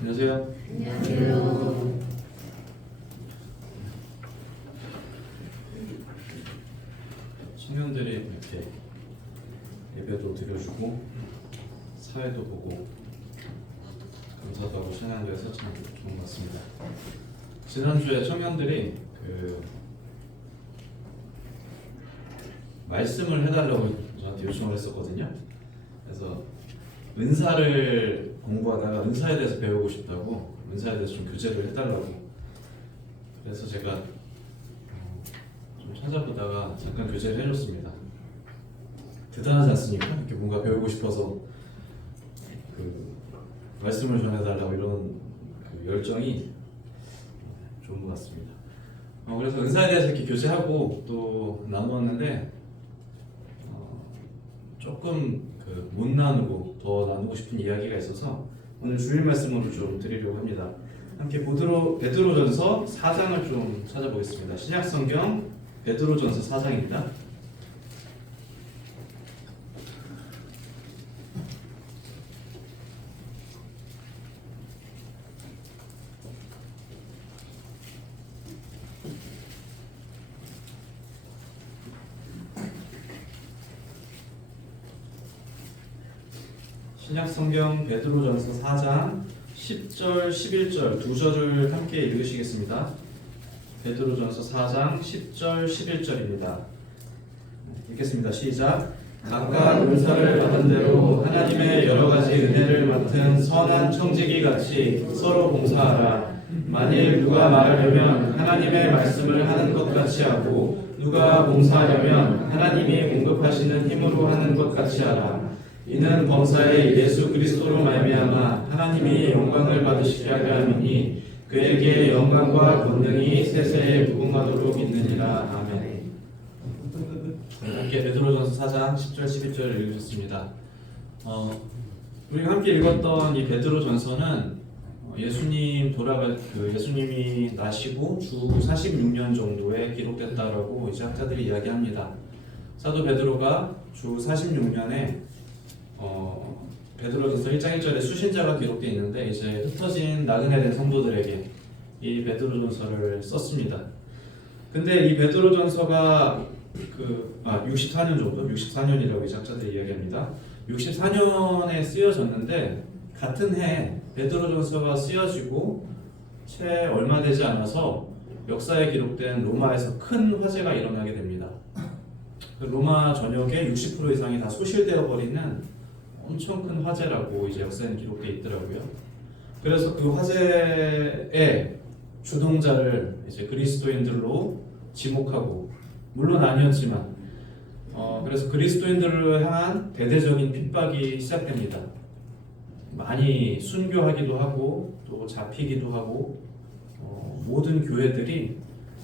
안녕하세요. 안녕하세요. 청년들이 이렇게 예배도 드려주고 사회도 보고 감사도 하고 찬양도 해서 참 좋은 것 같습니다. 지난주에 청년들이 말씀을 해달라고 저한테 요청을 했었거든요. 그래서 은사를 공부하다가 은사에 대해서 배우고 싶다고, 은사에 대해서 좀 교제를 해달라고. 그래서 제가 좀 찾아보다가 잠깐 교제를 해줬습니다. 대단하지 않습니까? 이렇게 뭔가 배우고 싶어서 말씀을 전해달라고 이런 열정이 좋은 것 같습니다. 그래서 은사에 대해서 이렇게 교제하고 또 나누었는데 조금 못 나누고 더 나누고 싶은 이야기가 있어서 오늘 주일 말씀으로 좀 드리려고 합니다. 함께 베드로전서 4장을 좀 찾아보겠습니다. 신약성경 베드로전서 4장입니다. 신약성경 베드로전서 4장 10절, 11절 두 절을 함께 읽으시겠습니다. 베드로전서 4장 10절, 11절입니다. 읽겠습니다. 시작. 각각 은사를 받은 대로 하나님의 여러 가지 은혜를 맡은 선한 청지기 같이 서로 봉사하라. 만일 누가 말하려면 하나님의 말씀을 하는 것 같이 하고 누가 봉사하려면 하나님이 공급하시는 힘으로 하는 것 같이 하라. 이는 범사에 예수 그리스도로 말미암아 하나님이 영광을 받으시게 하려 함이니 그에게 영광과 권능이 세세에 무궁하도록 있느니라. 아멘. 함께 베드로전서 4장 10절 11절을 읽으셨습니다. 우리가 함께 읽었던 이 베드로전서는 예수님이 나시고 주 46년 정도에 기록됐다라고 이제 학자들이 이야기합니다. 사도 베드로가 주 46년에 베드로전서 1장 1절에 수신자가 기록되어 있는데 이제 흩어진 나그네 된 성도들에게 이 베드로전서를 썼습니다. 근데 이 베드로전서가 64년 정도, 64년이라고 이제 학자들이 이야기합니다. 64년에 쓰여졌는데 같은 해 베드로전서가 쓰여지고 채 얼마 되지 않아서 역사에 기록된 로마에서 큰 화재가 일어나게 됩니다. 로마 전역의 60% 이상이 다 소실되어 버리는 엄청 큰 화재라고 이제 역사에는 기록되어 있더라고요. 그래서 그 화재의 주동자를 이제 그리스도인들로 지목하고, 물론 아니었지만 그래서 그리스도인들을 향한 대대적인 핍박이 시작됩니다. 많이 순교하기도 하고 또 잡히기도 하고 모든 교회들이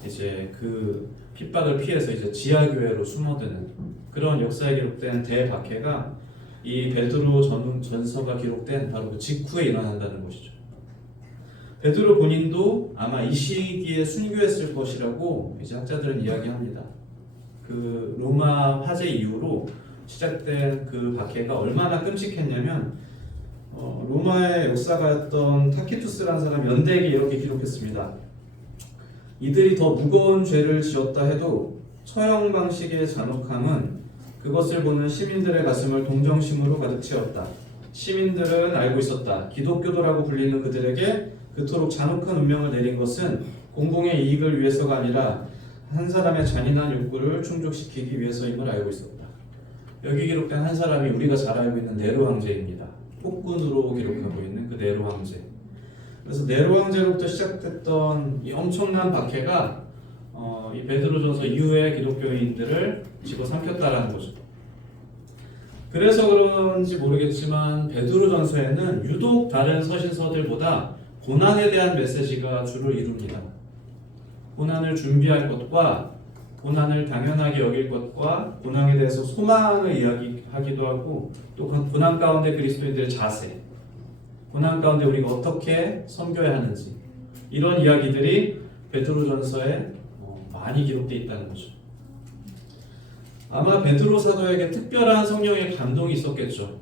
이제 그 핍박을 피해서 이제 지하교회로 숨어드는 그런 역사에 기록된 대박해가 이 베드로 전서가 기록된 바로 그 직후에 일어난다는 것이죠. 베드로 본인도 아마 이 시기에 순교했을 것이라고 이제 학자들은 이야기합니다. 그 로마 화재 이후로 시작된 그 박해가 얼마나 끔찍했냐면 로마의 역사가였던 타키투스라는 사람이 연대기에 이렇게 기록했습니다. 이들이 더 무거운 죄를 지었다 해도 처형 방식의 잔혹함은 그것을 보는 시민들의 가슴을 동정심으로 가득 채웠다. 시민들은 알고 있었다. 기독교도라고 불리는 그들에게 그토록 잔혹한 운명을 내린 것은 공공의 이익을 위해서가 아니라 한 사람의 잔인한 욕구를 충족시키기 위해서임을 알고 있었다. 여기 기록된 한 사람이 우리가 잘 알고 있는 네로 황제입니다. 폭군으로 기록하고 있는 그 네로 황제. 그래서 네로 황제로부터 시작됐던 이 엄청난 박해가 이 베드로전서 이후에 기독교인들을 집어삼켰다라는 거죠. 그래서 그런지 모르겠지만 베드로전서에는 유독 다른 서신서들보다 고난에 대한 메시지가 주를 이룹니다. 고난을 준비할 것과 고난을 당연하게 여길 것과 고난에 대해서 소망을 이야기하기도 하고 또 고난 가운데 그리스도인들의 자세, 고난 가운데 우리가 어떻게 섬겨야 하는지 이런 이야기들이 베드로전서에 많이 기록되어 있다는 거죠. 아마 베드로 사도에게 특별한 성령의 감동이 있었겠죠.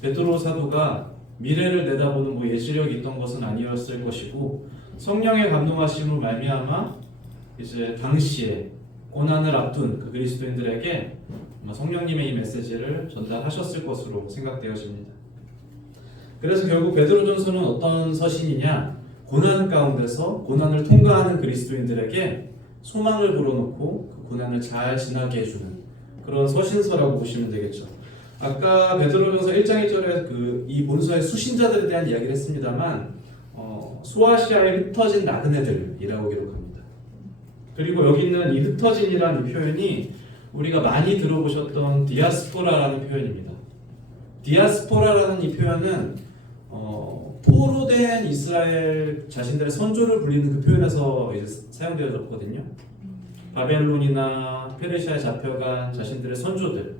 베드로 사도가 미래를 내다보는 뭐 예지력이 있던 것은 아니었을 것이고 성령의 감동하심으로 말미암아 이제 당시에 고난을 앞둔 그 그리스도인들에게 성령님의 이 메시지를 전달하셨을 것으로 생각되어집니다. 그래서 결국 베드로전서는 어떤 서신이냐? 고난 가운데서 고난을 통과하는 그리스도인들에게 소망을 불어넣고 그 고난을 잘 지나게 해주는 그런 서신서라고 보시면 되겠죠. 아까 베드로전서 1장 1절에 이 본서의 수신자들에 대한 이야기를 했습니다만 소아시아에 흩어진 나그네들이라고 기록합니다. 그리고 여기 있는 이 흩어진이라는 이 표현이 우리가 많이 들어보셨던 디아스포라라는 표현입니다. 디아스포라라는 이 표현은 포로된 이스라엘 자신들의 선조를 불리는 그 표현에서 이제 사용되어졌거든요. 바벨론이나 페르시아에 잡혀간 자신들의 선조들.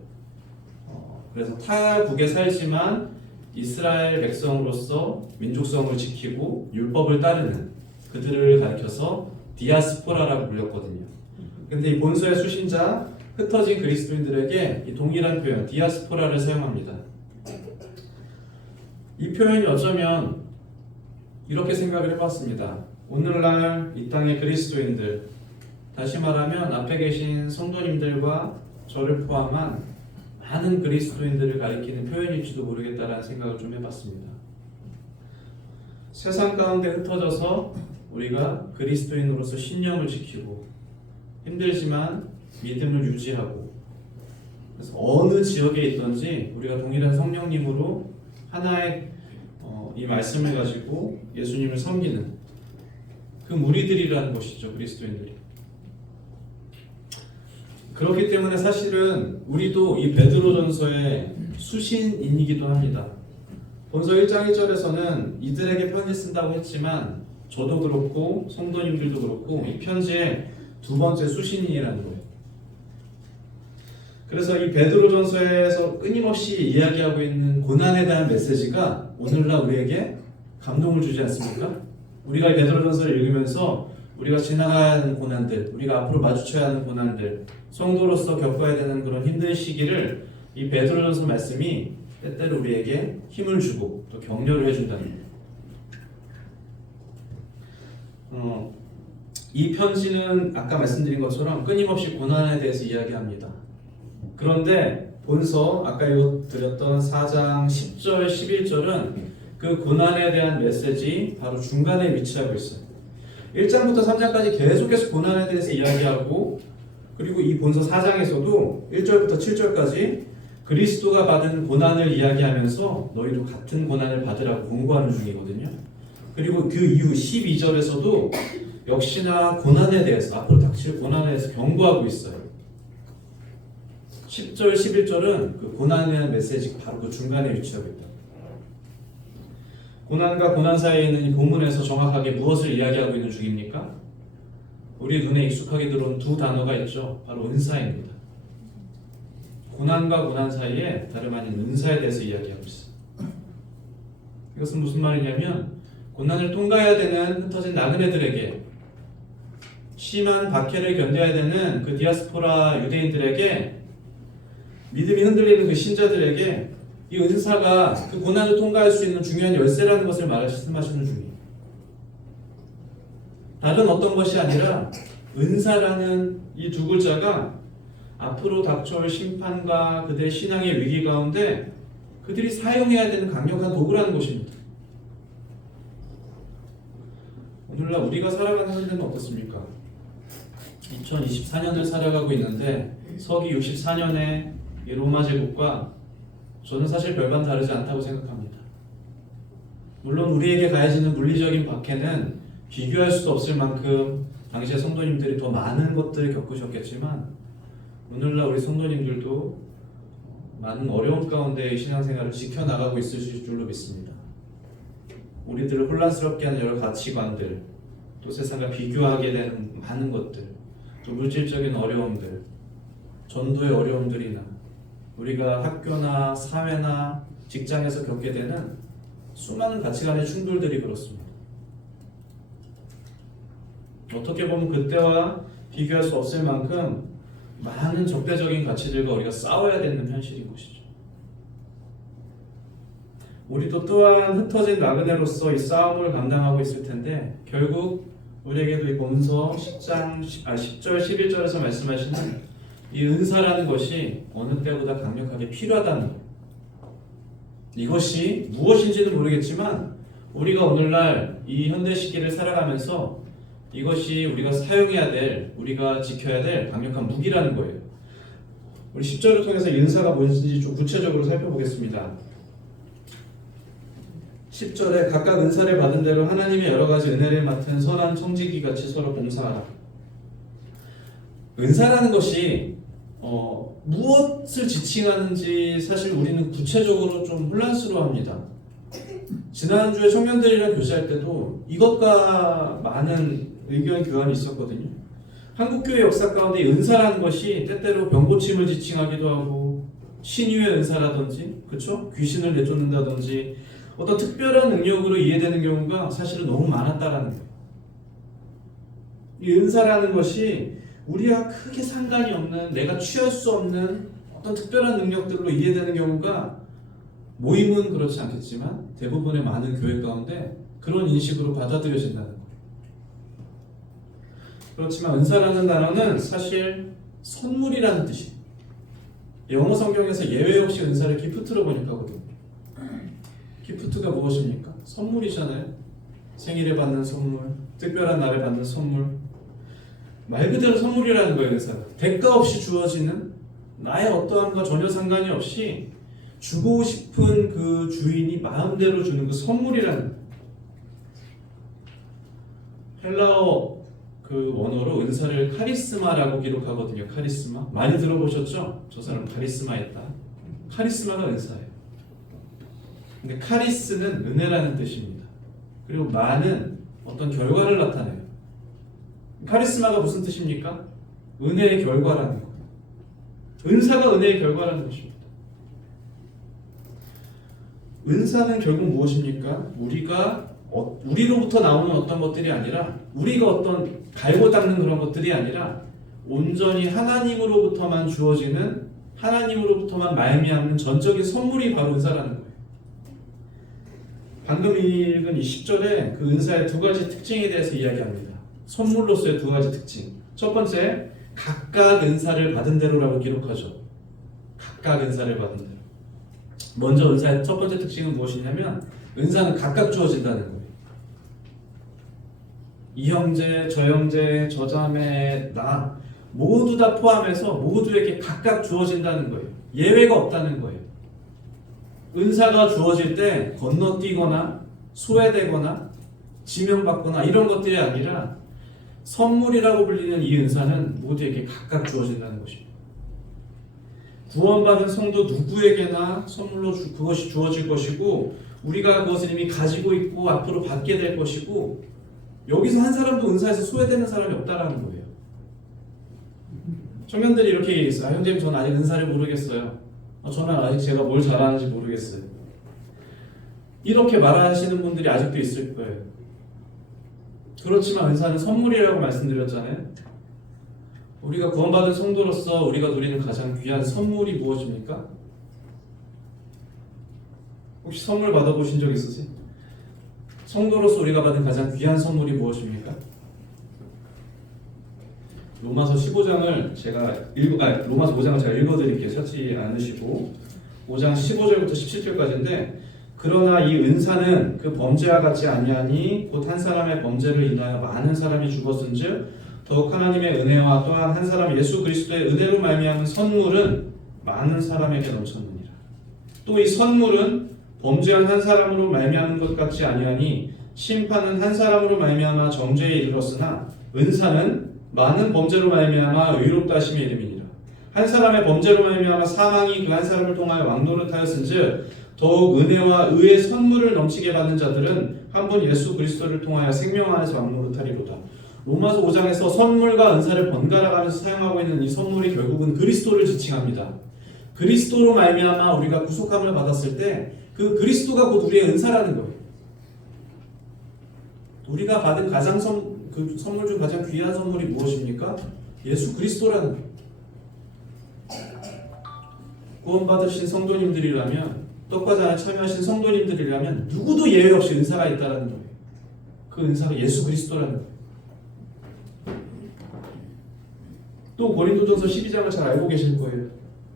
그래서 타국에 살지만 이스라엘 백성으로서 민족성을 지키고 율법을 따르는 그들을 가리켜서 디아스포라라고 불렸거든요. 근데 이 본서의 수신자 흩어진 그리스도인들에게 이 동일한 표현 디아스포라를 사용합니다. 이 표현이 어쩌면 이렇게 생각을 해봤습니다. 오늘날 이 땅의 그리스도인들, 다시 말하면 앞에 계신 성도님들과 저를 포함한 많은 그리스도인들을 가리키는 표현일지도 모르겠다라는 생각을 좀 해봤습니다. 세상 가운데 흩어져서 우리가 그리스도인으로서 신념을 지키고 힘들지만 믿음을 유지하고 그래서 어느 지역에 있든지 우리가 동일한 성령님으로 하나의 이 말씀을 가지고 예수님을 섬기는 그 무리들이라는 것이죠. 그리스도인들이. 그렇기 때문에 사실은 우리도 이 베드로전서의 수신인이기도 합니다. 본서 1장 1절에서는 이들에게 편지 쓴다고 했지만 저도 그렇고 성도님들도 그렇고 이 편지의 두 번째 수신인이라는 거예요. 그래서 이 베드로전서에서 끊임없이 이야기하고 있는 고난에 대한 메시지가 오늘날 우리에게 감동을 주지 않습니까? 우리가 이 베드로전서를 읽으면서 우리가 지나간 고난들, 우리가 앞으로 마주쳐야 하는 고난들, 성도로서 겪어야 되는 그런 힘든 시기를 이 베드로전서 말씀이 때때로 우리에게 힘을 주고 또 격려를 해준다는 거예요. 이 편지는 아까 말씀드린 것처럼 끊임없이 고난에 대해서 이야기합니다. 그런데 본서 아까 읽어드렸던 4장 10절, 11절은 그 고난에 대한 메시지 바로 중간에 위치하고 있어요. 1장부터 3장까지 계속해서 고난에 대해서 이야기하고 그리고 이 본서 4장에서도 1절부터 7절까지 그리스도가 받은 고난을 이야기하면서 너희도 같은 고난을 받으라고 권고하는 중이거든요. 그리고 그 이후 12절에서도 역시나 고난에 대해서 앞으로 닥칠 고난에 대해서 경고하고 있어요. 10절, 11절은 그 고난에 대한 메시지 바로 그 중간에 위치하고 있다. 고난과 고난 사이에 있는 이 본문에서 정확하게 무엇을 이야기하고 있는 중입니까? 우리 눈에 익숙하게 들어온 두 단어가 있죠. 바로 은사입니다. 고난과 고난 사이에 다름 아닌 은사에 대해서 이야기하고 있어요. 이것은 무슨 말이냐면 고난을 통과해야 되는 흩어진 나그네들에게 심한 박해를 견뎌야 되는 그 디아스포라 유대인들에게 믿음이 흔들리는 그 신자들에게 이 은사가 그 고난을 통과할 수 있는 중요한 열쇠라는 것을 말씀하시는 중이에요. 다른 어떤 것이 아니라 은사라는 이 두 글자가 앞으로 닥쳐올 심판과 그들의 신앙의 위기 가운데 그들이 사용해야 되는 강력한 도구라는 것입니다. 오늘날 우리가 살아가는 현대는 어떻습니까? 2024년을 살아가고 있는데 서기 64년에 이 로마 제국과 저는 사실 별반 다르지 않다고 생각합니다. 물론 우리에게 가해지는 물리적인 박해는 비교할 수도 없을 만큼 당시의 성도님들이 더 많은 것들을 겪으셨겠지만 오늘날 우리 성도님들도 많은 어려움 가운데 신앙생활을 지켜나가고 있을 줄로 믿습니다. 우리들을 혼란스럽게 하는 여러 가치관들, 또 세상과 비교하게 되는 많은 것들, 또 물질적인 어려움들, 전도의 어려움들이나 우리가 학교나 사회나 직장에서 겪게 되는 수많은 가치관의 충돌들이 그렇습니다. 어떻게 보면 그때와 비교할 수 없을 만큼 많은 적대적인 가치들과 우리가 싸워야 되는 현실인 것이죠. 우리도 또한 흩어진 나그네로서 이 싸움을 감당하고 있을 텐데 결국 우리에게도 이 본서 10절 11절에서 말씀하시는 이 은사라는 것이 어느 때보다 강력하게 필요하다는 것. 이것이 무엇인지는 모르겠지만 우리가 오늘날 이 현대 시기를 살아가면서 이것이 우리가 사용해야 될, 우리가 지켜야 될 강력한 무기라는 거예요. 우리 10절을 통해서 이 은사가 무엇인지 좀 구체적으로 살펴보겠습니다. 10절에 각각 은사를 받은 대로 하나님의 여러 가지 은혜를 맡은 선한 청지기 같이 서로 봉사하라. 은사라는 것이 무엇을 지칭하는지 사실 우리는 구체적으로 좀 혼란스러워합니다. 지난주에 청년들이랑 교제할 때도 이것과 많은 의견 교환이 있었거든요. 한국교회 역사 가운데 은사라는 것이 때때로 병고침을 지칭하기도 하고 신유의 은사라든지 그렇죠? 귀신을 내쫓는다든지 어떤 특별한 능력으로 이해되는 경우가 사실은 너무 많았다라는 거예요. 이 은사라는 것이 우리와 크게 상관이 없는 내가 취할 수 없는 어떤 특별한 능력들로 이해되는 경우가 모임은 그렇지 않겠지만 대부분의 많은 교회 가운데 그런 인식으로 받아들여진다는 거예요. 그렇지만 은사라는 단어는 사실 선물이라는 뜻이에요. 영어 성경에서 예외 없이 은사를 기프트로 번역하거든요. 기프트가 무엇입니까? 선물이잖아요. 생일에 받는 선물, 특별한 날에 받는 선물. 말 그대로 선물이라는 거예요. 은사가 대가 없이 주어지는 나의 어떠함과 전혀 상관이 없이 주고 싶은 그 주인이 마음대로 주는 그 선물이라는 거예요. 헬라어 그 원어로 은사를 카리스마라고 기록하거든요. 카리스마 많이 들어보셨죠? 저 사람 카리스마였다. 카리스마가 은사예요. 근데 카리스는 은혜라는 뜻입니다. 그리고 마는 어떤 결과를 나타내요. 카리스마가 무슨 뜻입니까? 은혜의 결과라는 거예요. 은사가 은혜의 결과라는 것입니다. 은사는 결국 무엇입니까? 우리로부터 나오는 어떤 것들이 아니라 우리가 어떤 갈고 닦는 그런 것들이 아니라 온전히 하나님으로부터만 주어지는 하나님으로부터만 말미암는 전적인 선물이 바로 은사라는 거예요. 방금 읽은 이 10절에 그 은사의 두 가지 특징에 대해서 이야기합니다. 선물로서의 두 가지 특징. 첫 번째, 각각 은사를 받은 대로라고 기록하죠. 각각 은사를 받은 대로. 먼저 은사의 첫 번째 특징은 무엇이냐면 은사는 각각 주어진다는 거예요. 이 형제, 저 형제, 저 자매, 나 모두 다 포함해서 모두에게 각각 주어진다는 거예요. 예외가 없다는 거예요. 은사가 주어질 때 건너뛰거나 소외되거나 지명받거나 이런 것들이 아니라 선물이라고 불리는 이 은사는 모두에게 각각 주어진다는 것입니다. 구원받은 성도 누구에게나 선물로 그것이 주어질 것이고 우리가 그것을 이미 가지고 있고 앞으로 받게 될 것이고 여기서 한 사람도 은사에서 소외되는 사람이 없다라는 거예요. 청년들이 이렇게 얘기했어요. 형제님 저는 아직 은사를 모르겠어요. 저는 아직 제가 뭘 잘하는지 모르겠어요. 이렇게 말하시는 분들이 아직도 있을 거예요. 그렇지만 은사는 선물이라고 말씀드렸잖아요. 우리가 구원받은 성도로서 우리가 누리는 가장 귀한 선물이 무엇입니까? 혹시 선물 받아보신 적 있으세요? 성도로서 우리가 받은 가장 귀한 선물이 무엇입니까? 로마서 15장을 로마서 5장을 제가 읽어드릴게요. 찾지 않으시고 5장 15절부터 17절까지인데 그러나 이 은사는 그 범죄와 같지 아니하니 곧 한 사람의 범죄를 인하여 많은 사람이 죽었은즉 더욱 하나님의 은혜와 또한 한 사람 예수 그리스도의 은혜로 말미암은 선물은 많은 사람에게 넘쳤느니라. 또 이 선물은 범죄한 한 사람으로 말미암은 것 같지 아니하니 심판은 한 사람으로 말미암아 정죄에 이르렀으나 은사는 많은 범죄로 말미암아 의롭다 하심에 이름이니라. 한 사람의 범죄로 말미암아 사망이 그 한 사람을 통하여 왕노릇하였은즉 더욱 은혜와 의의 선물을 넘치게 받는 자들은 한 분 예수 그리스도를 통하여 생명 안에서 왕노릇하리로다. 로마서 5장에서 선물과 은사를 번갈아 가면서 사용하고 있는 이 선물이 결국은 그리스도를 지칭합니다. 그리스도로 말미암아 우리가 구속함을 받았을 때 그 그리스도가 곧 우리의 은사라는 거예요. 우리가 받은 그 선물 중 가장 귀한 선물이 무엇입니까? 예수 그리스도라는 거예요. 구원받으신 성도님들이라면 떡과잔에 참여하신 성도님들이라면 누구도 예외 없이 은사가 있다라는 거예요. 그 은사가 예수 그리스도라는 거예요. 또 고린도전서 12장을 잘 알고 계실 거예요.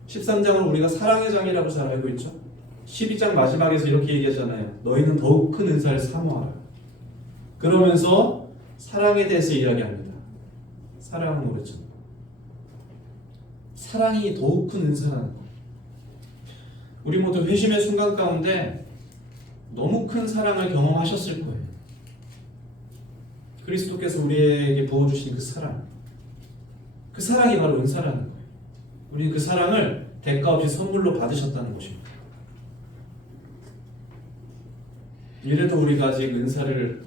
13장을 우리가 사랑의 장이라고 잘 알고 있죠. 12장 마지막에서 이렇게 얘기하잖아요. 너희는 더욱 큰 은사를 사모하라. 그러면서 사랑에 대해서 이야기합니다. 사랑은 뭐랬죠? 사랑이 더욱 큰 은사라는 거. 우리 모두 회심의 순간 가운데 너무 큰 사랑을 경험하셨을 거예요. 그리스도께서 우리에게 부어주신 그 사랑, 그 사랑이 바로 은사라는 거예요. 우리는 그 사랑을 대가 없이 선물로 받으셨다는 것입니다. 이래도 우리가 아직 은사를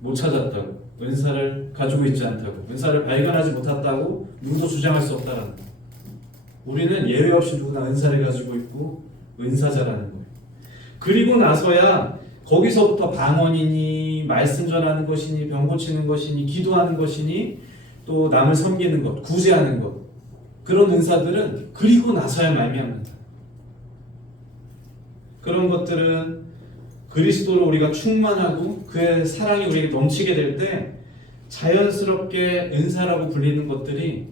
못 찾았다고, 은사를 가지고 있지 않다고, 은사를 발견하지 못했다고 누구도 주장할 수 없다라는 거예요. 우리는 예외 없이 누구나 은사를 가지고 있고 은사자라는 거예요. 그리고 나서야 거기서부터 방언이니 말씀 전하는 것이니 병 고치는 것이니 기도하는 것이니 또 남을 섬기는 것, 구제하는 것, 그런 은사들은 그리고 나서야 말미암는다. 그런 것들은 그리스도로 우리가 충만하고 그의 사랑이 우리에게 넘치게 될 때 자연스럽게 은사라고 불리는 것들이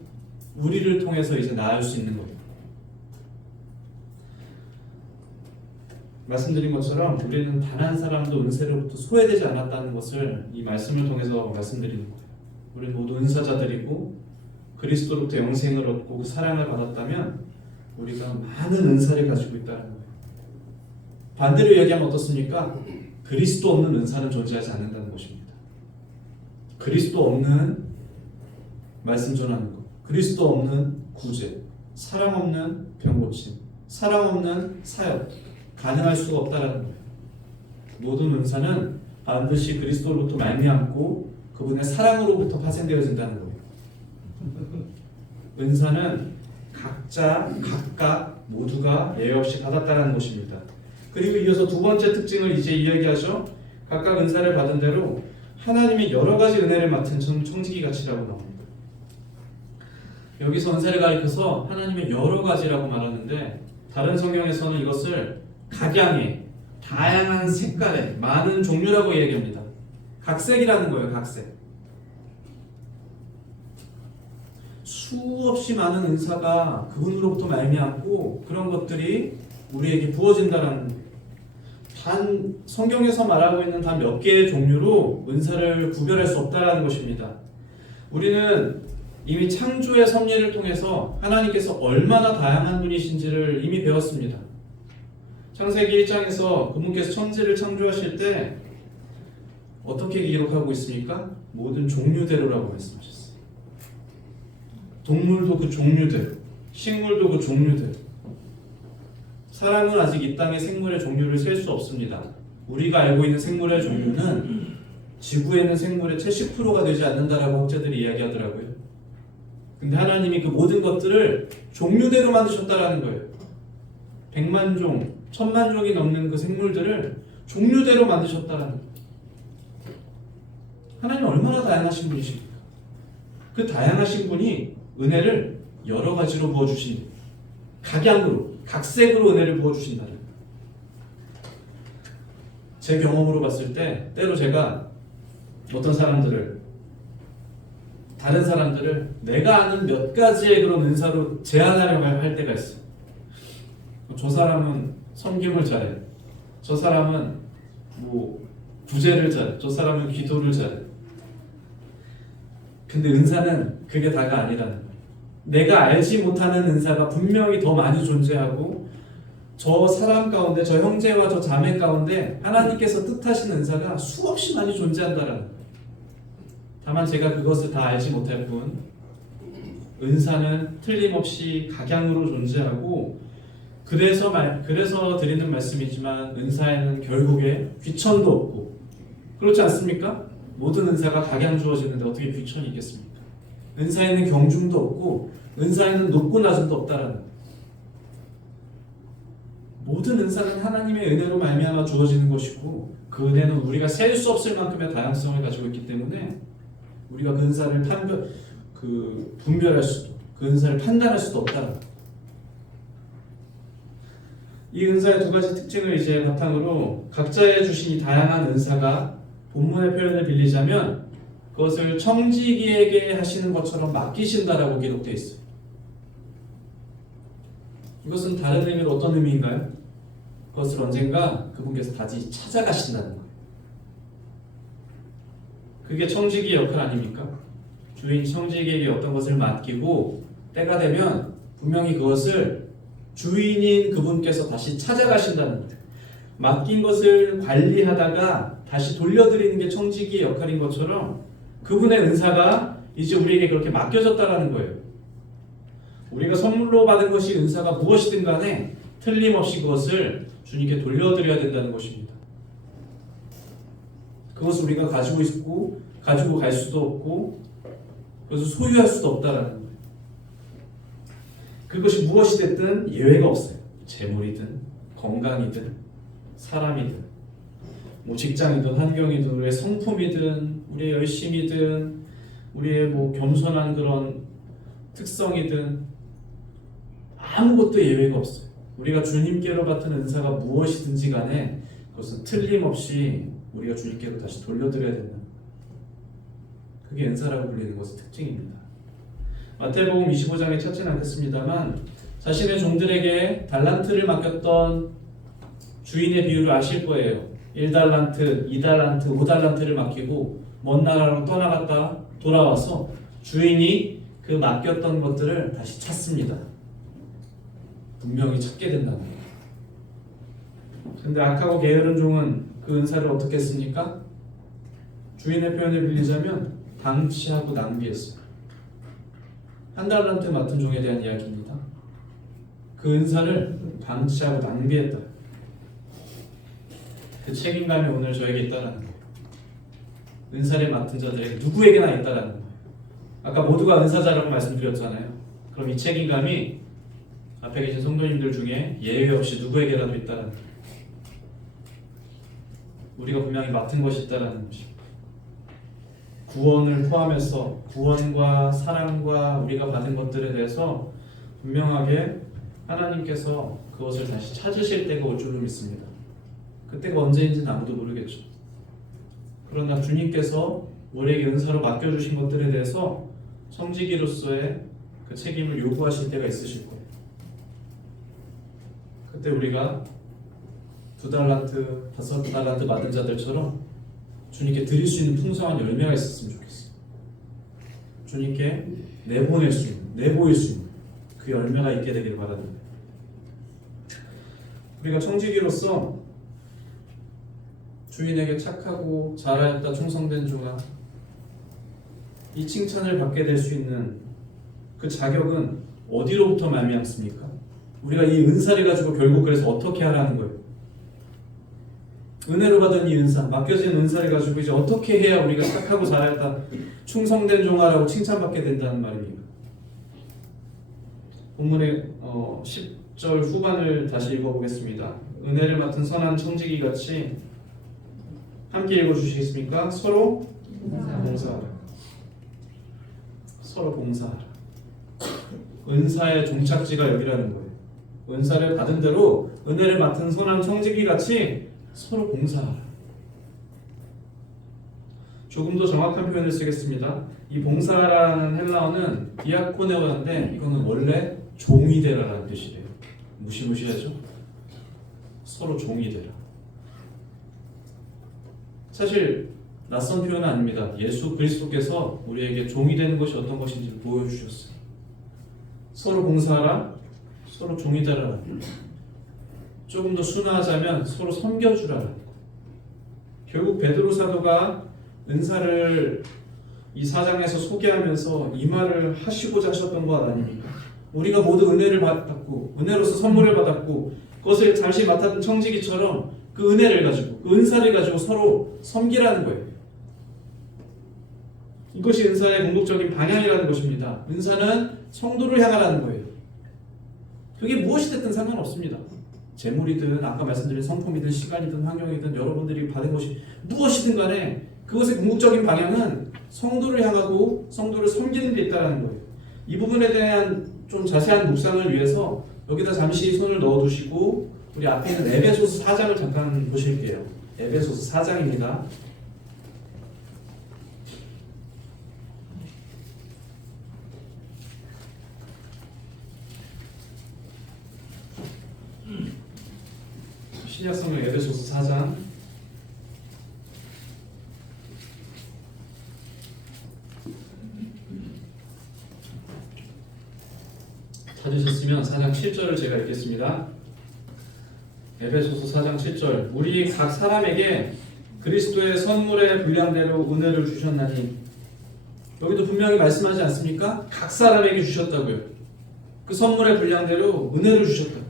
우리를 통해서 이제 나을 수 있는 거예요. 말씀드린 것처럼 우리는 단 한 사람도 은혜로부터 소외되지 않았다는 것을 이 말씀을 통해서 말씀드리는 거예요. 우리는 모두 은사자들이고 그리스도로부터 영생을 얻고 그 사랑을 받았다면 우리가 많은 은사를 가지고 있다는 거예요. 반대로 이야기하면 어떻습니까? 그리스도 없는 은사는 존재하지 않는다는 것입니다. 그리스도 없는 말씀 전하는 것, 그리스도 없는 구제, 사랑 없는 병고침, 사랑 없는 사역, 가능할 수가 없다라는 거예요. 모든 은사는 반드시 그리스도로부터 말미암고 그분의 사랑으로부터 파생되어진다는 거예요. 은사는 각각 모두가 예외 없이 받았다는 것입니다. 그리고 이어서 두 번째 특징을 이제 이야기하죠. 각각 은사를 받은 대로 하나님의 여러 가지 은혜를 맡은 청지기 가치라고 나옵니다. 여기서 은사를 가리켜서 하나님의 여러 가지라고 말하는데 다른 성경에서는 이것을 각양의 다양한 색깔의 많은 종류라고 얘기합니다. 각색이라는 거예요. 각색. 수없이 많은 은사가 그분으로부터 말미암고 그런 것들이 우리에게 부어진다라는 거예요. 단 성경에서 말하고 있는 단 몇 개의 종류로 은사를 구별할 수 없다라는 것입니다. 우리는 이미 창조의 섭리를 통해서 하나님께서 얼마나 다양한 분이신지를 이미 배웠습니다. 창세기 1장에서 그분께서 천지를 창조하실 때 어떻게 기록하고 있습니까? 모든 종류대로라고 말씀하셨어요. 동물도 그 종류대로, 식물도 그 종류대로. 사람은 아직 이 땅의 생물의 종류를 셀 수 없습니다. 우리가 알고 있는 생물의 종류는 지구에 있는 생물의 70%가 되지 않는다라고 학자들이 이야기하더라고요. 근데 하나님이 그 모든 것들을 종류대로 만드셨다라는 거예요. 100만 종, 1000만 종이 넘는 그 생물들을 종류대로 만드셨다라는 거예요. 하나님 얼마나 다양하신 분이십니까? 그 다양하신 분이 은혜를 여러 가지로 부어주신, 각양으로, 각색으로 은혜를 부어주신다는 거예요. 제 경험으로 봤을 때 때로 제가 어떤 사람들을, 다른 사람들을 내가 아는 몇 가지의 그런 은사로 제한하려고 할 때가 있어요. 저 사람은 섬김을 잘해, 저 사람은 뭐 구제를 잘해, 저 사람은 기도를 잘해. 근데 은사는 그게 다가 아니라는 거예요. 내가 알지 못하는 은사가 분명히 더 많이 존재하고 저 사람 가운데, 저 형제와 저 자매 가운데 하나님께서 뜻하신 은사가 수없이 많이 존재한다라는 거예요. 다만 제가 그것을 다 알지 못할 뿐 은사는 틀림없이 각양으로 존재하고 그래서 드리는 말씀이지만 은사에는 결국에 귀천도 없고 그렇지 않습니까? 모든 은사가 각양 주어지는데 어떻게 귀천이 있겠습니까? 은사에는 경중도 없고 은사에는 높고 낮음도 없다라는 거예요. 모든 은사는 하나님의 은혜로 말미암아 주어지는 것이고 그 은혜는 우리가 셀 수 없을 만큼의 다양성을 가지고 있기 때문에 우리가 그 은사를 분별할 수도, 그 은사를 판단할 수도 없다는 거예요. 이 은사의 두 가지 특징을 이제 바탕으로 각자의 주신 이 다양한 은사가 본문의 표현을 빌리자면 그것을 청지기에게 하시는 것처럼 맡기신다라고 기록되어 있어요. 이것은 다른 의미로 어떤 의미인가요? 그것을 언젠가 그분께서 다시 찾아가신다는 거예요. 그게 청지기의 역할 아닙니까? 주인 청지기에게 어떤 것을 맡기고 때가 되면 분명히 그것을 주인인 그분께서 다시 찾아가신다는 거예요. 맡긴 것을 관리하다가 다시 돌려드리는 게 청지기의 역할인 것처럼 그분의 은사가 이제 우리에게 그렇게 맡겨졌다라는 거예요. 우리가 선물로 받은 것이 은사가 무엇이든 간에 틀림없이 그것을 주님께 돌려드려야 된다는 것입니다. 그것을 우리가 가지고 있고 가지고 갈 수도 없고 그것을 소유할 수도 없다라는 거예요. 그것이 무엇이 됐든 예외가 없어요. 재물이든 건강이든 사람이든 뭐 직장이든 환경이든 우리의 성품이든 우리의 열심이든 우리의 뭐 겸손한 그런 특성이든 아무것도 예외가 없어요. 우리가 주님께로 받은 은사가 무엇이든지 간에 그것은 틀림없이 우리가 주님께로 다시 돌려드려야 된다. 그게 은사라고 불리는 것의 특징입니다. 마태복음 25장에 찾지는 않겠습니다만 자신의 종들에게 달란트를 맡겼던 주인의 비유를 아실 거예요. 1달란트, 2달란트, 5달란트를 맡기고 먼 나라로 떠나갔다 돌아와서 주인이 그 맡겼던 것들을 다시 찾습니다. 분명히 찾게 된다는 거예요. 근데 악하고 게으른 종은 그 은사를 어떻게 했습니까? 주인의 표현을 빌리자면 방치하고 낭비했어요. 1달란트 맡은 종에 대한 이야기입니다. 그 은사를 방치하고 낭비했다. 그 책임감이 오늘 저에게 있다는 거예요. 은사를 맡은 자들에게 누구에게나 있다는 거예요. 아까 모두가 은사자라고 말씀드렸잖아요. 그럼 이 책임감이 앞에 계신 성도님들 중에 예외 없이 누구에게라도 있다는 거예요. 우리가 분명히 맡은 것이 있다는 것입니다. 구원을 포함해서 구원과 사랑과 우리가 받은 것들에 대해서 분명하게 하나님께서 그것을 다시 찾으실 때가 올 줄로 믿습니다. 그때가 언제인지는 아무도 모르겠죠. 그러나 주님께서 우리에게 은사로 맡겨주신 것들에 대해서 청지기로서의 그 책임을 요구하실 때가 있으실 거예요. 그때 우리가 2달란트, 5달란트 받은 자들처럼 주님께 드릴 수 있는 풍성한 열매가 있었으면 좋겠어요. 주님께 내보낼 수 있는, 내보일 수 있는 그 열매가 있게 되길 바랍니다. 우리가 청지기로서 주인에게 착하고 잘하였다 충성된 종아, 이 칭찬을 받게 될 수 있는 그 자격은 어디로부터 말미암습니까? 우리가 이 은사를 가지고 결국 그래서 어떻게 하라는 거예요? 은혜로 받은 이 은사, 맡겨진 은사를 가지고 이제 어떻게 해야 우리가 착하고 잘하였다 충성된 종아라고 칭찬받게 된다는 말입니다. 본문의 10절 후반을 다시 읽어보겠습니다. 은혜를 맡은 선한 청지기 같이 함께 읽어주시겠습니까? 서로 봉사하라. 서로 봉사하라. 은사의 종착지가 여기라는 거예요. 은사를 받은 대로 은혜를 맡은 선한 청지기 같이 서로 봉사하라. 조금 더 정확한 표현을 쓰겠습니다. 이 봉사라는 헬라어는 디아코네오인데 이거는 원래 종이 되라라는 뜻이에요. 무시무시하죠? 서로 종이 되라. 사실 낯선 표현은 아닙니다. 예수 그리스도께서 우리에게 종이 되는 것이 어떤 것인지 보여주셨어요. 서로 봉사하라, 서로 종이 되라. 조금 더 순화하자면 서로 섬겨주라. 결국 베드로 사도가 은사를 이 4장에서 소개하면서 이 말을 하시고자 하셨던 것 아닙니까? 우리가 모두 은혜를 받았고 은혜로서 선물을 받았고 그것을 잠시 맡았던 청지기처럼 그 은혜를 가지고 그 은사를 가지고 서로 섬기라는 거예요. 이것이 은사의 궁극적인 방향이라는 것입니다. 은사는 성도를 향하라는 거예요. 그게 무엇이 됐든 상관없습니다. 재물이든 아까 말씀드린 성품이든 시간이든 환경이든 여러분들이 받은 것이 무엇이든 간에 그것의 궁극적인 방향은 성도를 향하고 성도를 섬기는 데 있다는 거예요. 이 부분에 대한 좀 자세한 묵상을 위해서 여기다 잠시 손을 넣어두시고 우리 앞에 있는 에베소서 4장을 잠깐 보실게요. 에베소서 4장입니다. 신약성경 에베소서 4장 찾으셨으면 4장 7절을 제가 읽겠습니다. 에베소서 4장 7절 우리 각 사람에게 그리스도의 선물의 분량대로 은혜를 주셨나니 여기도 분명히 말씀하지 않습니까? 각 사람에게 주셨다고요. 그 선물의 분량대로 은혜를 주셨다.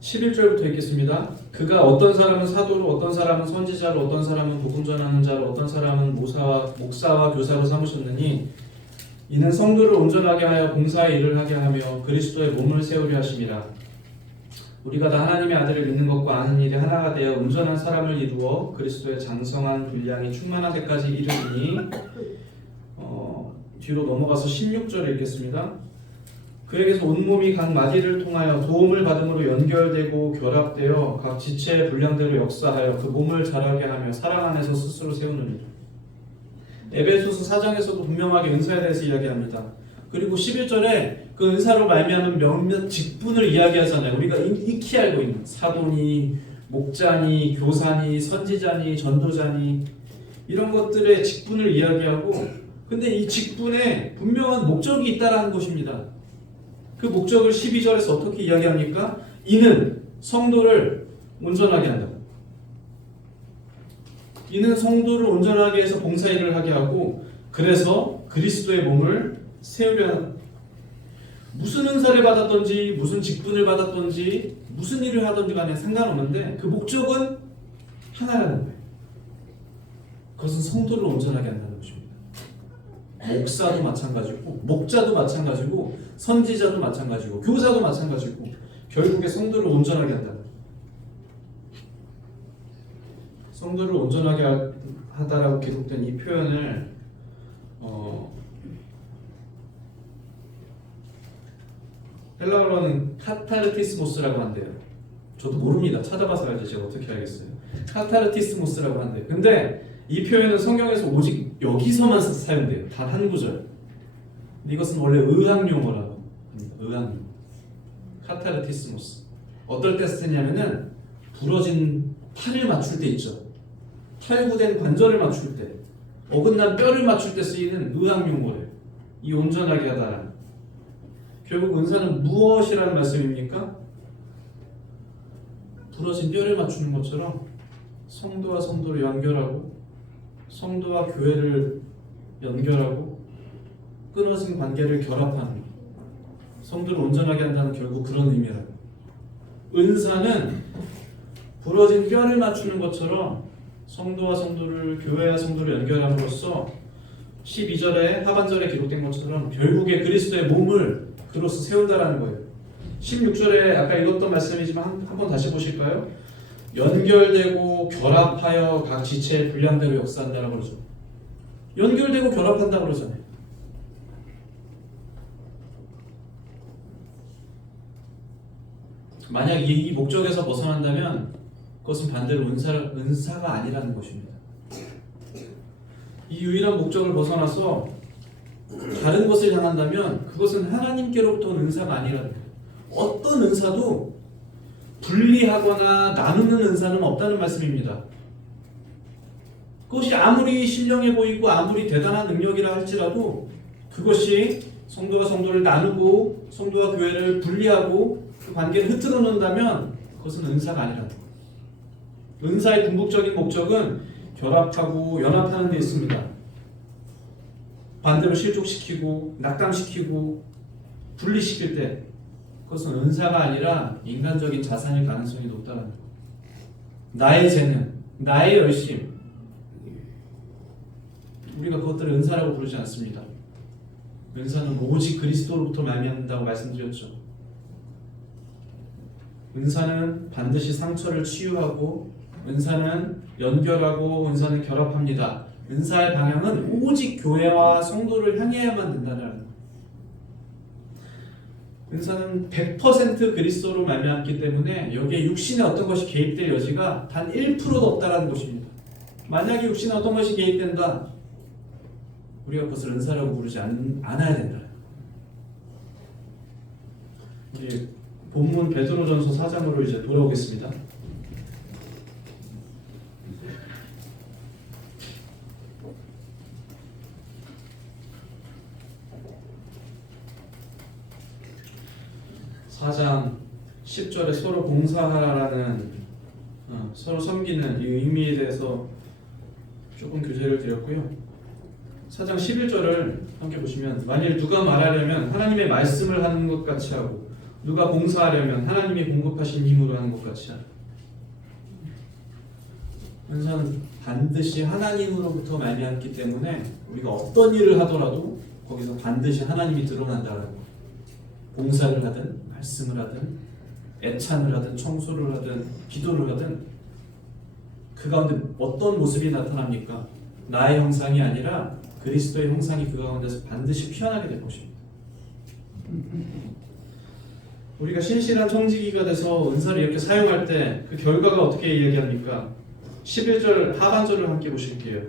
11절부터 읽겠습니다. 그가 어떤 사람은 사도로 어떤 사람은 선지자로 어떤 사람은 복음 전하는 자로 어떤 사람은 목사와 교사로 삼으셨느니 이는 성도를 온전하게 하여 봉사의 일을 하게 하며 그리스도의 몸을 세우려 하심이라. 우리가 다 하나님의 아들을 믿는 것과 아는 일이 하나가 되어 온전한 사람을 이루어 그리스도의 장성한 분량이 충만한 데까지 이르리니 뒤로 넘어가서 16절 읽겠습니다. 그에게서 온몸이 각 마디를 통하여 도움을 받음으로 연결되고 결합되어 각 지체의 분량대로 역사하여 그 몸을 자라게 하며 사랑 안에서 스스로 세우느니라. 에베소서 4장에서도 분명하게 은사에 대해서 이야기합니다. 그리고 11절에 그 은사로 말미암은 몇몇 직분을 이야기하잖아요. 우리가 익히 알고 있는 사도니, 목자니, 교사니, 선지자니, 전도자니 이런 것들의 직분을 이야기하고 근데 이 직분에 분명한 목적이 있다라는 것입니다. 그 목적을 12절에서 어떻게 이야기합니까? 이는 성도를 온전하게 한다. 이는 성도를 온전하게 해서 봉사일을 하게 하고 그래서 그리스도의 몸을 세우려 한다. 무슨 은사를 받았던지 무슨 직분을 받았던지 무슨 일을 하던지 간에 상관없는데 그 목적은 하나라는 거예요. 그것은 성도를 온전하게 한다는 것입니다. 목사도 마찬가지고 목자도 마찬가지고 선지자도 마찬가지고 교사도 마찬가지고 결국에 성도를 온전하게 한다. 성도를 온전하게 하다라고 기록된 이 표현을 헬라어로는 카타르티스모스라고 한대요. 저도 모릅니다. 찾아봐서 알지 제가 어떻게 알겠어요. 카타르티스모스라고 한대요. 근데 이 표현은 성경에서 오직 여기서만 사용돼요. 단 한 구절. 근데 이것은 원래 의학용어라고 합니다. 의학용. 카타르티스모스. 어떨 때 쓰냐면은 부러진 팔을 맞출 때 있죠. 탈구된 관절을 맞출 때, 어긋난 뼈를 맞출 때 쓰이는 의학용어래요. 이 온전하게 하다라는. 결국 은사는 무엇이라는 말씀입니까? 부러진 뼈를 맞추는 것처럼 성도와 성도를 연결하고 성도와 교회를 연결하고 끊어진 관계를 결합하는 성도를 온전하게 한다는 결국 그런 의미라고. 은사는 부러진 뼈를 맞추는 것처럼 성도와 성도를 교회와 성도를 연결함으로써 12절에 하반절에 기록된 것처럼 결국에 그리스도의 몸을 그로서 세운다라는 거예요. 16절에 아까 읽었던 말씀이지만 한번 다시 보실까요? 연결되고 결합하여 각 지체의 분량대로 역사한다라고 그러죠. 연결되고 결합한다고 그러잖아요. 만약 이 목적에서 벗어난다면 그것은 반대로 은사가 아니라는 것입니다. 이 유일한 목적을 벗어나서 다른 것을 향한다면 그것은 하나님께로부터 온 은사가 아니라는 거예요. 어떤 은사도 분리하거나 나누는 은사는 없다는 말씀입니다. 그것이 아무리 신령해 보이고 아무리 대단한 능력이라 할지라도 그것이 성도와 성도를 나누고 성도와 교회를 분리하고 그 관계를 흐트러 놓는다면 그것은 은사가 아니라는 거예요. 은사의 궁극적인 목적은 결합하고 연합하는 데 있습니다. 반대로 실족시키고 낙담시키고 분리시킬 때 그것은 은사가 아니라 인간적인 자산일 가능성이 높다는 거예요. 나의 재능, 나의 열심, 우리가 그것들을 은사라고 부르지 않습니다. 은사는 오직 그리스도로부터 말미암는다고 말씀드렸죠. 은사는 반드시 상처를 치유하고 은사는 연결하고 은사는 결합합니다. 은사의 방향은 오직 교회와 성도를 향해야만 된다는 거예요. 은사는 100% 그리스도로 말미암기 때문에 여기에 육신의 어떤 것이 개입될 여지가 단 1%도 없다는 것입니다. 만약에 육신의 어떤 것이 개입된다, 우리가 그것을 은사라고 부르지 않아야 된다. 이제 본문 베드로전서 4장으로 이제 돌아오겠습니다. (4장) 10절에 서로 봉사하라는 서로 섬기는 이 의미에 대해서 조금 교재를 드렸고요. 4장 11절을 함께 보시면, 만일 누가 말하려면 하나님의 말씀을 하는 것 같이 하고 누가 봉사하려면 하나님이 공급하신 힘으로 하는 것 같이 하라. 은사는 반드시 하나님으로부터 말미암기 때문에 우리가 어떤 일을 하더라도 거기서 반드시 하나님이 드러난다는 거. 봉사를 하든 말씀을 하든 애찬을 하든 청소를 하든 기도를 하든 그 가운데 어떤 모습이 나타납니까? 나의 형상이 아니라 그리스도의 형상이 그 가운데서 반드시 피어나게 될 것입니다. 우리가 신실한 청지기가 돼서 은사를 이렇게 사용할 때 그 결과가 어떻게 이야기합니까? 11절 하반절을 함께 보실게요.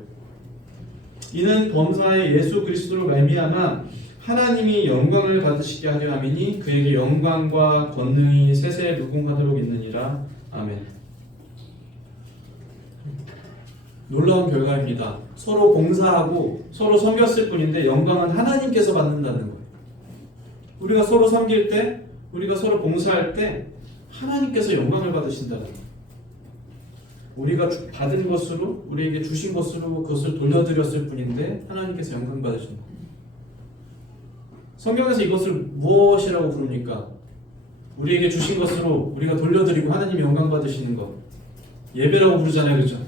이는 범사의 예수 그리스도로 말미암아 하나님이 영광을 받으시게 하려 함이니 그에게 영광과 권능이 세세 무궁하도록 있느니라. 아멘. 놀라운 결과입니다. 서로 봉사하고 서로 섬겼을 뿐인데 영광은 하나님께서 받는다는 거예요. 우리가 서로 섬길 때, 우리가 서로 봉사할 때 하나님께서 영광을 받으신다는 거예요. 우리가 받은 것으로, 우리에게 주신 것으로 그것을 돌려드렸을 뿐인데 하나님께서 영광 받으신다. 성경에서 이것을 무엇이라고 부릅니까? 우리에게 주신 것으로 우리가 돌려드리고 하나님이 영광 받으시는 것, 예배라고 부르잖아요. 그렇죠?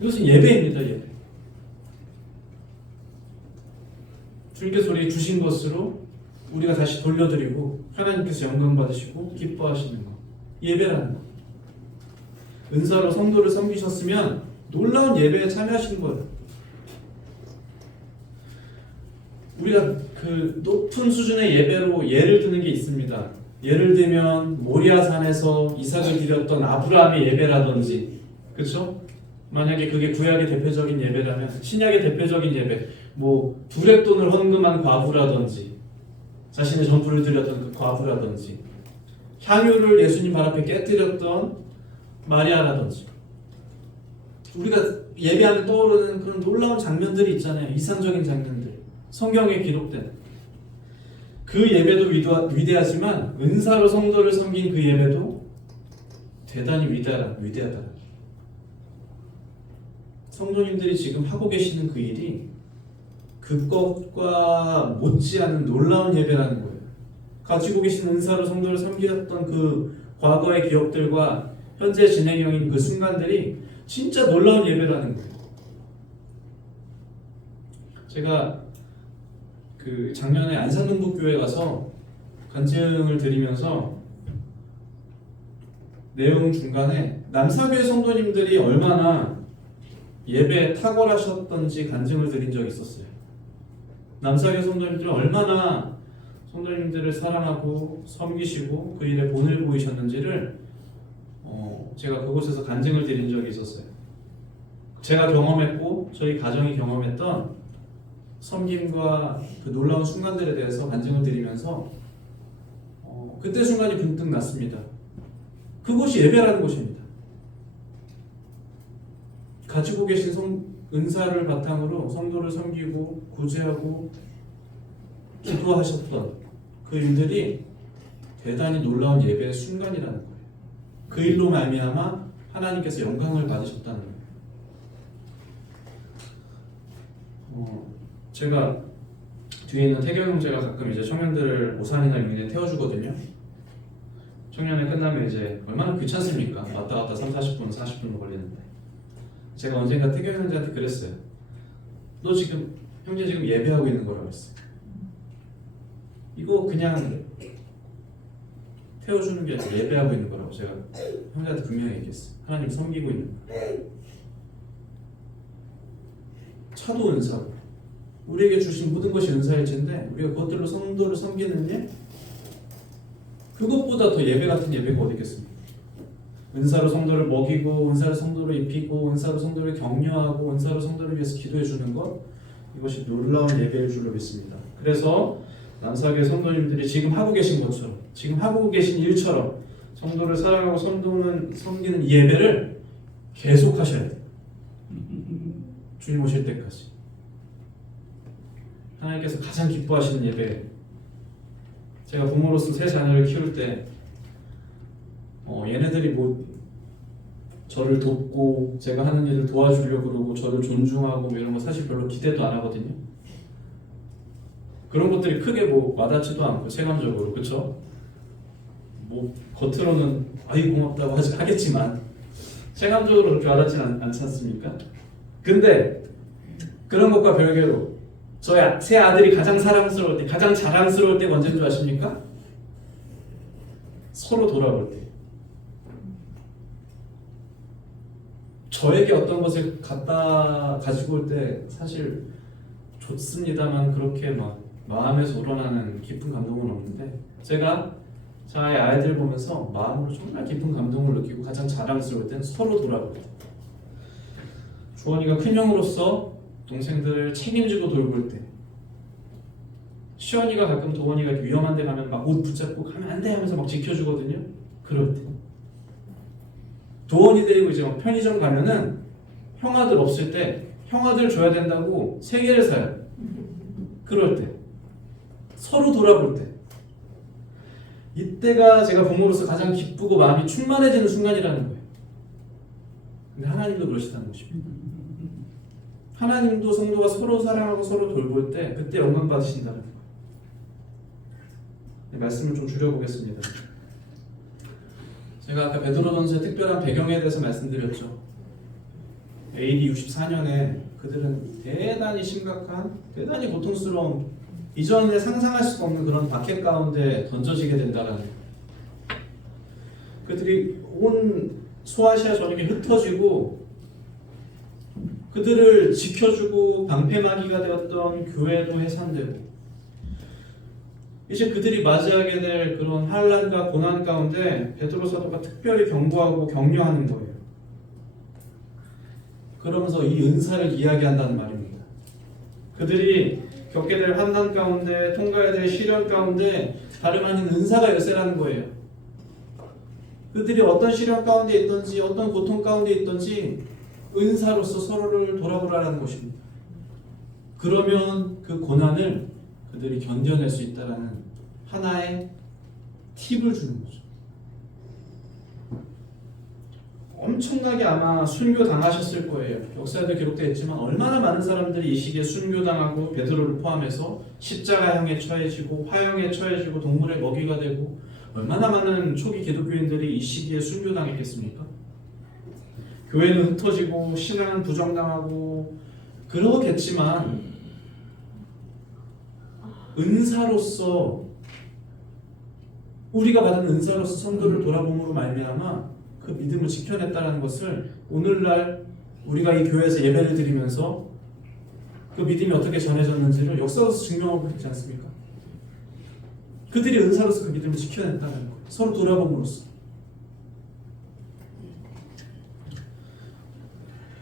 이것은 예배입니다. 예배. 주님께서 우리에게 주신 것으로 우리가 다시 돌려드리고 하나님께서 영광 받으시고 기뻐하시는 것, 예배라는 것. 은사로 성도를 섬기셨으면 놀라운 예배에 참여하시는 거예요. 우리가 그 높은 수준의 예배로 예를 드는 게 있습니다. 예를 들면 모리아산에서 이삭을 드렸던 아브라함의 예배라든지, 그렇죠? 만약에 그게 구약의 대표적인 예배라면 신약의 대표적인 예배, 뭐 두렙돈을 헌금한 과부라든지, 자신의 전부를 드렸던 그 과부라든지, 향유를 예수님 발 앞에 깨뜨렸던 마리아라든지, 우리가 예배하면 떠오르는 그런 놀라운 장면들이 있잖아요. 이상적인 장면들, 성경에 기록된 그 예배도 위대하지만 은사로 성도를 섬긴 그 예배도 대단히 위대하다. 성도님들이 지금 하고 계시는 그 일이 그것과 못지않은 놀라운 예배라는 거예요. 가지고 계신 은사로 성도를 섬겼던 그 과거의 기억들과 현재 진행형인 그 순간들이 진짜 놀라운 예배라는 거예요. 제가 그 작년에 안산동북교회 가서 간증을 드리면서 내용 중간에 남사교회 성도님들이 얼마나 예배에 탁월하셨던지 간증을 드린 적이 있었어요. 남사교회 성도님들은 얼마나 성도님들을 사랑하고 섬기시고 그 일에 본을 보이셨는지를 제가 그곳에서 간증을 드린 적이 있었어요. 제가 경험했고 저희 가정이 경험했던 섬김과 그 놀라운 순간들에 대해서 간증을 드리면서 그때 순간이 분뜩 났습니다. 그곳이 예배라는 곳입니다. 가지고 계신 은사를 바탕으로 성도를 섬기고 구제하고 기도하셨던 그 일들이 대단히 놀라운 예배의 순간이라는 거예요. 그 일로 말미암아 하나님께서 영광을 받으셨다는 거예요. 제가 뒤에 있는 태교 형제가 가끔 이제 청년들을 오산이나 용인에 태워주거든요. 청년회 끝나면 이제 얼마나 귀찮습니까? 왔다 갔다 30, 40분 걸리는데. 제가 언젠가 태교 형제한테 그랬어요. 너 지금 형제 지금 예배하고 있는 거라고 했어. 이거 그냥 태워주는 게 아니라 예배하고 있는 거라고 제가 형제한테 분명히 얘기했어요. 하나님 섬기고 있는 거. 차도 은사고 우리에게 주신 모든 것이 은사일진데 우리가 그것들로 성도를 섬기는 일, 그것보다 더 예배 같은 예배가 어디 있겠습니까? 은사로 성도를 먹이고 은사로 성도를 입히고 은사로 성도를 격려하고 은사로 성도를 위해서 기도해 주는 것, 이것이 놀라운 예배일 줄로 믿습니다. 그래서 남사교회 성도님들이 지금 하고 계신 것처럼, 지금 하고 계신 일처럼 성도를 사랑하고 섬기는 이 예배를 계속 하셔야 돼요. 주님 오실 때까지. 하나님께서 가장 기뻐하시는 예배. 제가 부모로서 세 자녀를 키울 때 얘네들이 뭐 저를 돕고 제가 하는 일을 도와주려고 그러고 저를 존중하고 이런 거 사실 별로 기대도 안 하거든요. 그런 것들이 크게 뭐 와닿지도 않고 체감적으로, 그렇죠? 뭐 겉으로는 아이 고맙다고 하겠지만 체감적으로 그렇게 와닿지 않지 않습니까? 근데 그런 것과 별개로 저의 세 아들이 가장 사랑스러울 때, 가장 자랑스러울 때가 언제인 줄 아십니까? 서로 돌아볼 때. 저에게 어떤 것을 가지고 올 때 사실 좋습니다만 그렇게 막 마음에서 우러나는 깊은 감동은 없는데, 제가 저의 아이들 보면서 마음으로 정말 깊은 감동을 느끼고 가장 자랑스러울 때는 서로 돌아볼 때. 주원이가 큰 형으로서 동생들을 책임지고 돌볼 때, 시원이가 가끔 도원이가 위험한 데 가면 막 옷 붙잡고 가면 안 돼 하면서 막 지켜주거든요. 그럴 때. 도원이 데리고 이제 막 편의점 가면은 형아들 없을 때 형아들 줘야 된다고 3개를 사요. 그럴 때. 서로 돌아볼 때. 이때가 제가 부모로서 가장 기쁘고 마음이 충만해지는 순간이라는 거예요. 근데 하나님도 그러시다는 것입니다. 하나님도 성도가 서로 사랑하고 서로 돌볼 때 그때 영광 받으신다는 거예요. 말씀을 좀 줄여보겠습니다. 제가 아까 베드로전서의 특별한 배경에 대해서 말씀드렸죠. AD 64년에 그들은 대단히 심각한, 대단히 고통스러운, 이전에 상상할 수가 없는 그런 박해 가운데 던져지게 된다는 거예요. 그들이 온 소아시아 전역에 흩어지고 그들을 지켜주고 방패막이가 되었던 교회도 해산되고, 이제 그들이 맞이하게 될 그런 환난과 고난 가운데 베드로 사도가 특별히 경고하고 격려하는 거예요. 그러면서 이 은사를 이야기한다는 말입니다. 그들이 겪게 될 환난 가운데, 통과해야 될 시련 가운데 다름 아닌 은사가 열쇠라는 거예요. 그들이 어떤 시련 가운데 있든지 어떤 고통 가운데 있든지 은사로서 서로를 돌아보라는 것입니다. 그러면 그 고난을 그들이 견뎌낼 수 있다는 하나의 팁을 주는 거죠. 엄청나게 아마 순교당하셨을 거예요. 역사에도 기록되어 있지만 얼마나 많은 사람들이 이 시기에 순교당하고 베드로를 포함해서 십자가형에 처해지고 화형에 처해지고 동물의 먹이가 되고, 얼마나 많은 초기 기독교인들이 이 시기에 순교당했겠습니까? 교회는 흩어지고 신앙은 부정당하고 그러겠지만 은사로서, 우리가 받은 은사로서 성도를 돌아봄으로 말미암아 그 믿음을 지켜냈다는 것을 오늘날 우리가 이 교회에서 예배를 드리면서 그 믿음이 어떻게 전해졌는지를 역사로서 증명하고 있지 않습니까? 그들이 은사로서 그 믿음을 지켜냈다는 거예요. 서로 돌아봄으로써.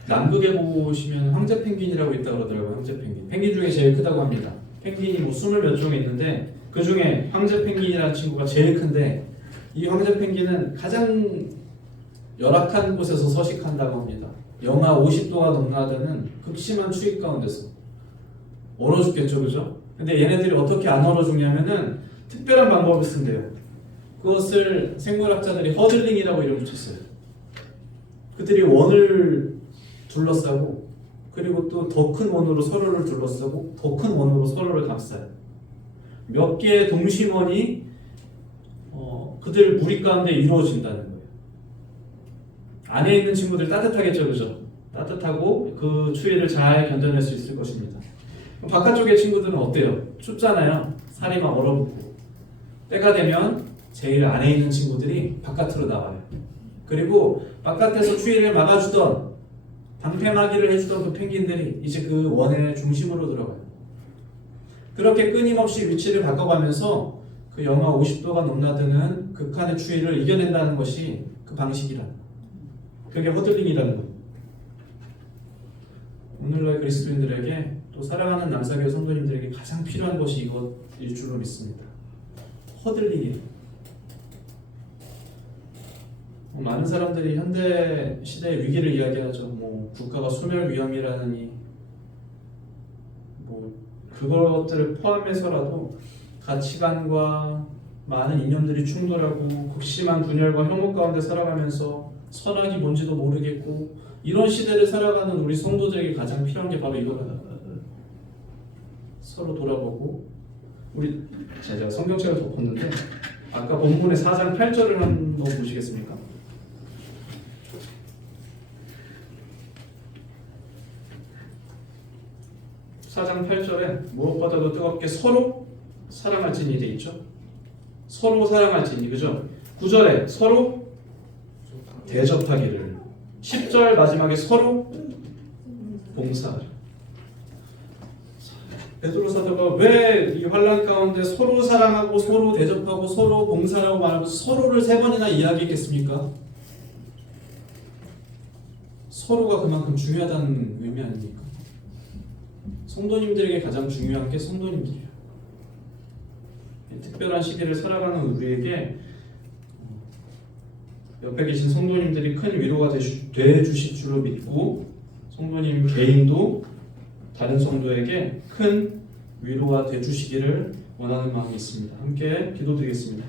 남극에 보시면 황제 펭귄이라고 있다고 그러더라고요. 황제 펭귄. 펭귄 중에 제일 크다고 합니다. 펭귄이 뭐 20몇 종이 있는데 그 중에 황제 펭귄이라는 친구가 제일 큰데, 이 황제 펭귄은 가장 열악한 곳에서 서식한다고 합니다. 영하 50도가 넘나드는 극심한 추위 가운데서 얼어 죽겠죠, 그죠? 근데 얘네들이 어떻게 안 얼어 죽냐면은 특별한 방법을 쓴대요. 그것을 생물학자들이 허들링이라고 이름 붙였어요. 그들이 원을 둘러싸고, 그리고 또 더 큰 원으로 서로를 둘러싸고 더 큰 원으로 서로를 감싸요. 몇 개의 동심원이 그들 무리 가운데 이루어진다는 거예요. 안에 있는 친구들 따뜻하겠죠, 그죠? 따뜻하고 그 추위를 잘 견뎌낼 수 있을 것입니다. 바깥쪽의 친구들은 어때요? 춥잖아요. 살이 막 얼어붙고. 때가 되면 제일 안에 있는 친구들이 바깥으로 나와요. 그리고 바깥에서 추위를 막아주던, 방패막이를 해주던 그 펭귄들이 이제 그 원의 중심으로 들어가요. 그렇게 끊임없이 위치를 바꿔가면서 그 그 영하 50도가 넘나드는 극한의 추위를 이겨낸다는 것이 그 방식이라. 그게 허들링이라는 거. 오늘날 그리스도인들에게 또 사랑하는 남사교회 성도님들에게 가장 필요한 것이 이것일 줄로 믿습니다. 허들링이에요. 많은 사람들이 현대 시대의 위기를 이야기하죠. 뭐 국가가 소멸 위험이라느니 뭐 그것들을 포함해서라도 가치관과 많은 이념들이 충돌하고 극심한 분열과 혐오 가운데 살아가면서 선악이 뭔지도 모르겠고 이런 시대를 살아가는 우리 성도들에게 가장 필요한 게 바로 이거다. 서로 돌아보고 우리 제가 성경책을 덮었는데 아까 본문의 4장 8절을 한번 보시겠습니까? 4장 8절에 무엇보다도 뜨겁게 서로 사랑할지니 돼 있죠. 서로 사랑할지니, 그죠? 9절에 서로 대접하기를, 10절 마지막에 서로 봉사하라. 베드로 사도가 왜 이 환난 가운데 서로 사랑하고 서로 대접하고 서로 봉사라고 말하고 서로를 3번이나 이야기했겠습니까? 서로가 그만큼 중요하다는 의미 아닙니까? 성도님들에게 가장 중요한 게 성도님들이에요. 특별한 시기를 살아가는 우리에게 옆에 계신 성도님들이 큰 위로가 되주실 줄로 믿고 성도님 개인도 다른 성도에게 큰 위로가 되주시기를 원하는 마음이 있습니다. 함께 기도드리겠습니다.